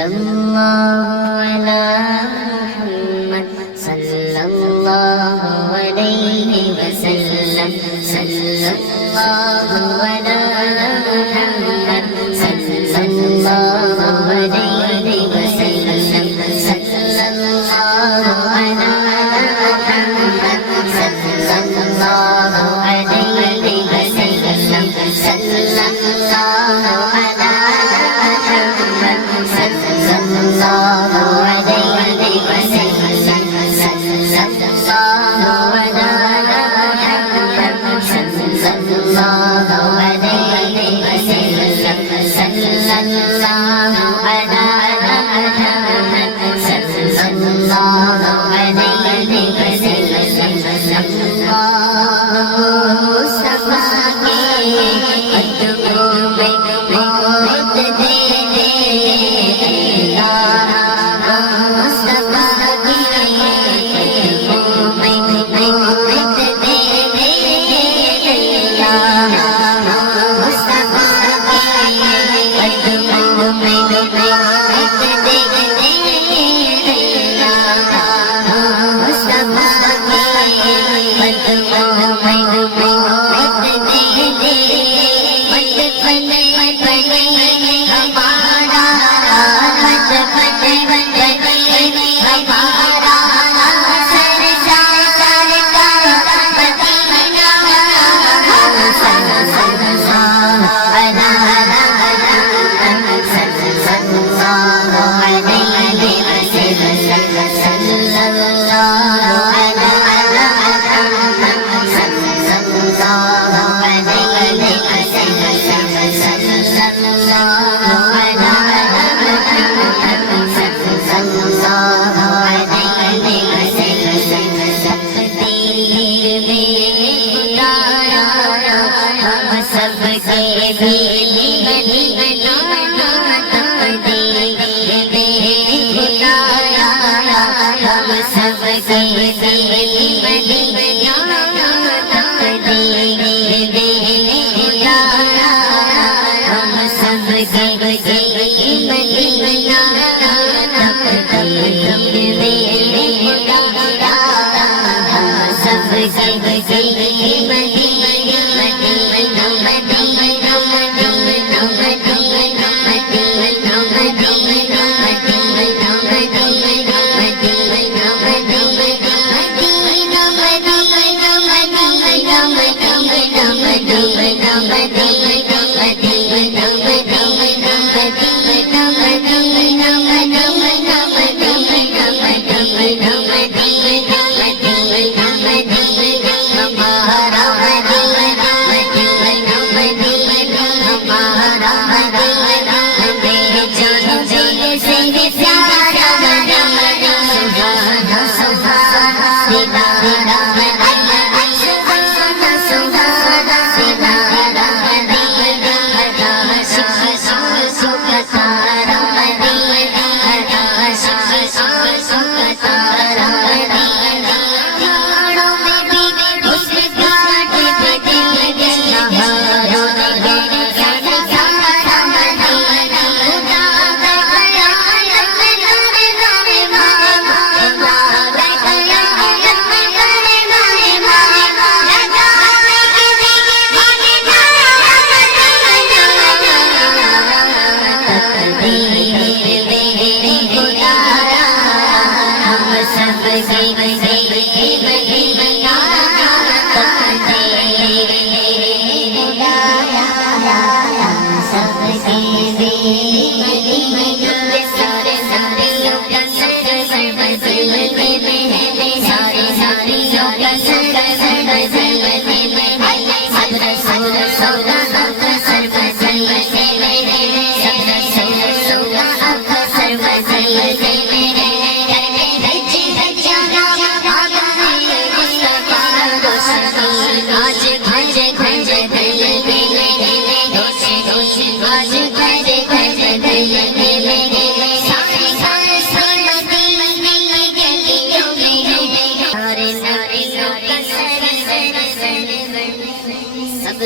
الله على محمد صلى الله عليه وسلم صلى الله على محمد صلى الله عليه وسلم صلى الله على محمد صلى الله عليه وسلم صلى الله على صلى الله عليه وسلم صلى الله على محمد صلى الله عليه وسلم صلى الله على محمد صلى الله عليه وسلم مصطفیٰ کے قدموں میں موت دے دے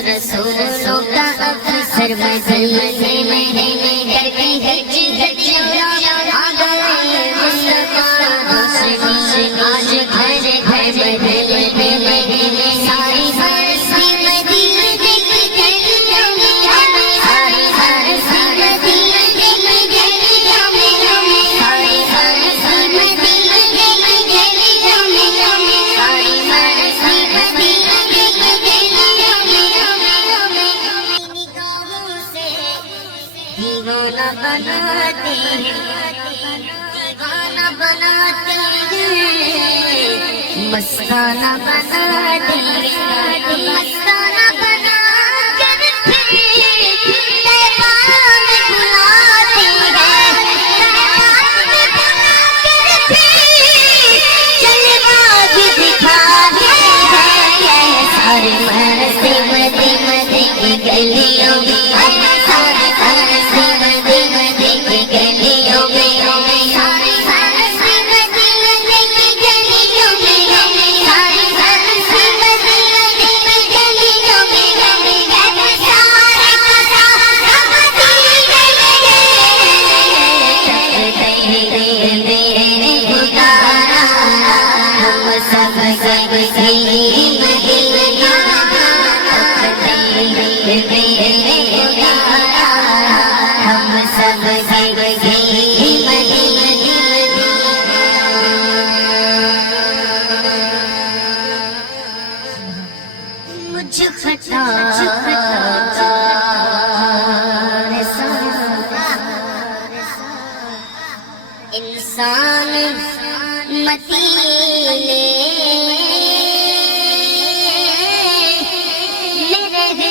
رسولوں کا افسر مدینے میں کر کے ہجرت دیوانہ بناتے ہیں مستانہ بناتے ہیں مستانہ بنا کر پھر پیغام بلاتے ہیں پیغام بلا کر پھر جلوہ بھی دکھاتے ہیں سارے مرتے مدے مدے کی گلیوں میں انسان متیلے رہے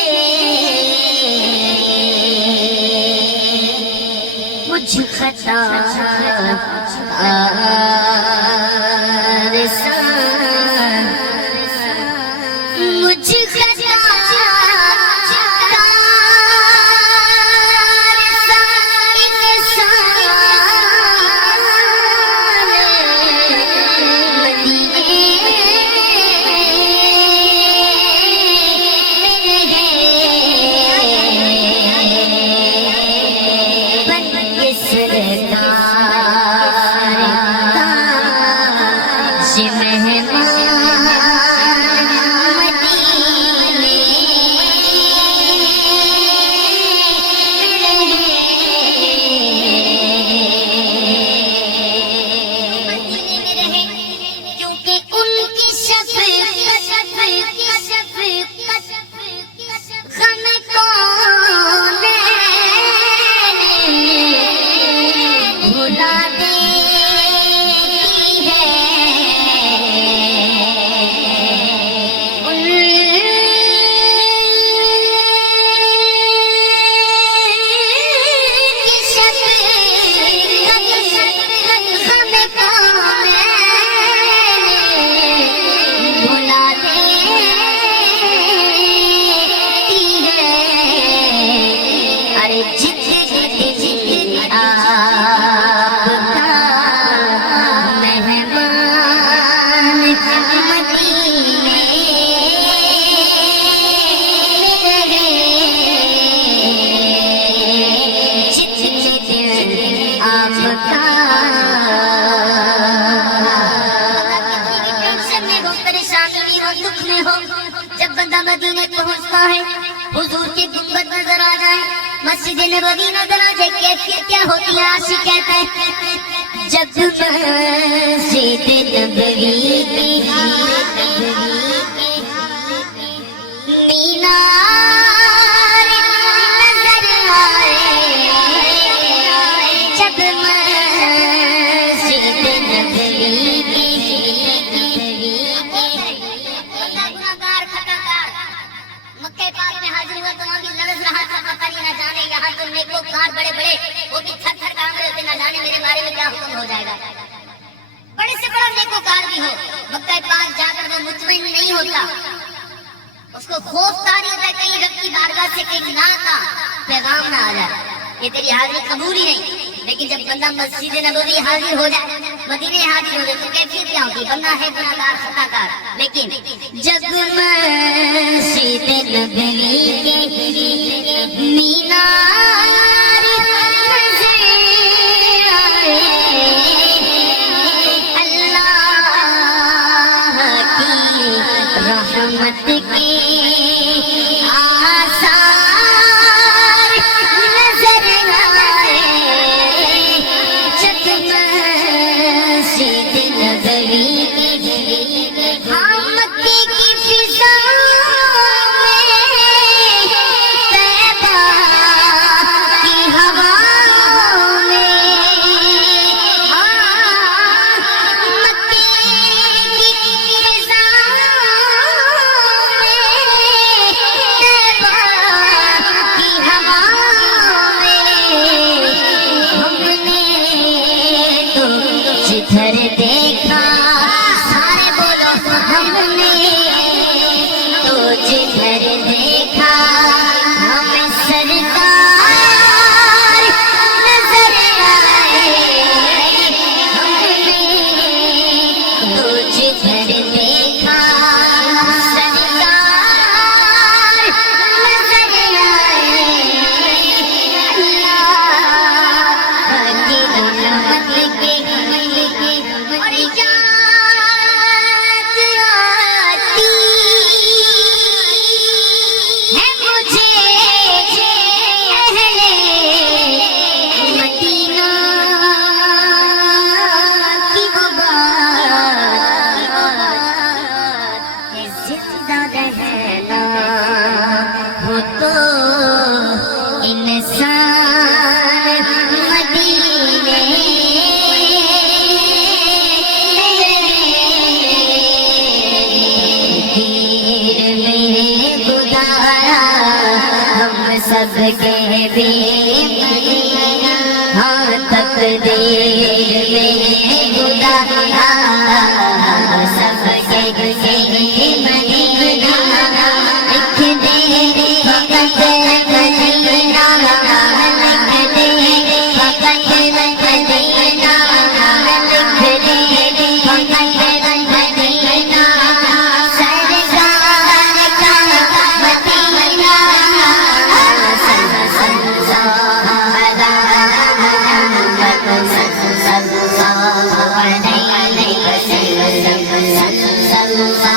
مجھ خطا مجھ مدینے پہنچتا ہے حضور کی گنبد نظر آ جائے مسجد نبوی نظر آ جائے کیفیت کیا ہوتی ہے عاشق کہتا ہے جب مسجد نبوی کی مینار نظر آئے جب مسجد نبوی کی مکہ پاک میں حاضر ہوا تو وہاں بھی لرز رہا تھا پتہ نہیں نہ جانے یہاں تو نیکوکار بڑے بڑے وہ بھی تھر تھر کام رہے تھے نہ جانے میرے بارے میں کیا حکم ہو جائے گا بڑے سے بڑا نیکوکار بھی ہو مکہ پاک جا کر وہ مطمئن نہیں ہوتا اس کو خوف طاری ہوتا ہے کہیں رب کی بارگاہ سے کہیں نہ کا پیغام نہ آ جائے یہ تیری حاضری قبول ہی نہیں لیکن جب بندہ مسجد نبوی حاضر ہو جائے مدینے حاضر ہو جائے تو کیفیت کیا ہوگی بندہ ہے گناہگار خطا کار لیکن جب مسجد نبوی کے مینار نظر دے خدا سب کے مدینہ لکھ دے فقط مدینہ لکھ دے فقط مدینہ لکھ دے فقط مدینہ سرکار کا مدینہ صلی اللہ